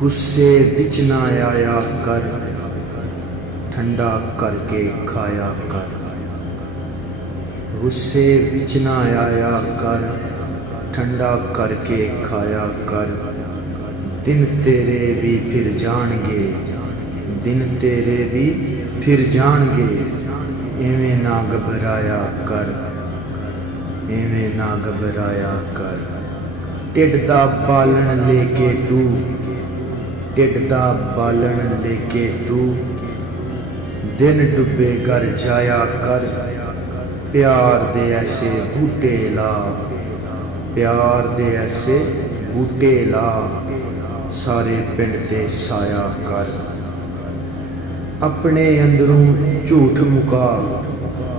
गुस्से विच ना आया कर, ठंडा करके खाया कर। गुस्से विच ना आया कर, ठंडा करके खाया कर। दिन तेरे भी फिर जाणगे, दिन तेरे भी फिर जाणगे। इवें ना घबराया कर, इवें ना घबराया कर। ढिड दा बालन लेके तू, ढिड दा बालन लेके तू। दिन डुबे घर जाया कर, प्यार दे ऐसे बूटे ला, प्यार दे ऐसे बूटे ला। सारे पिंड ते साया कर। अपने अंदरों झूठ मुका,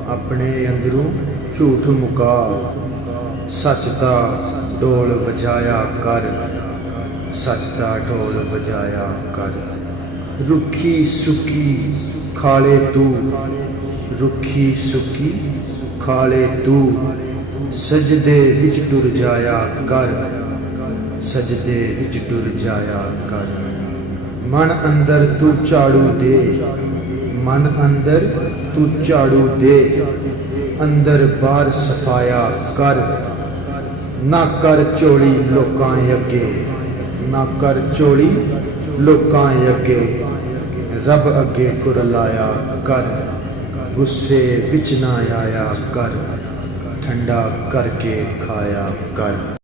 अपने अंदरों झूठ मुका। सच दा ढोल वजाया कर, सच दा ढोल वजाया कर। रुखी सुखी खाले तू, रुखी सुखी खाले तू। सजदे विच टुर जाया कर, सजदे विच टुर जाया कर। मन अंदर तू झाड़ू दे, मन अंदर तू झाड़ू दे। अंदर बाहर सफाया कर। ना कर चोली लोकां अगे, ना कर चोली लोकां अगे। रब अगे कुरलाया कर। गुस्से विच ना आया कर, ठंडा करके खाया कर।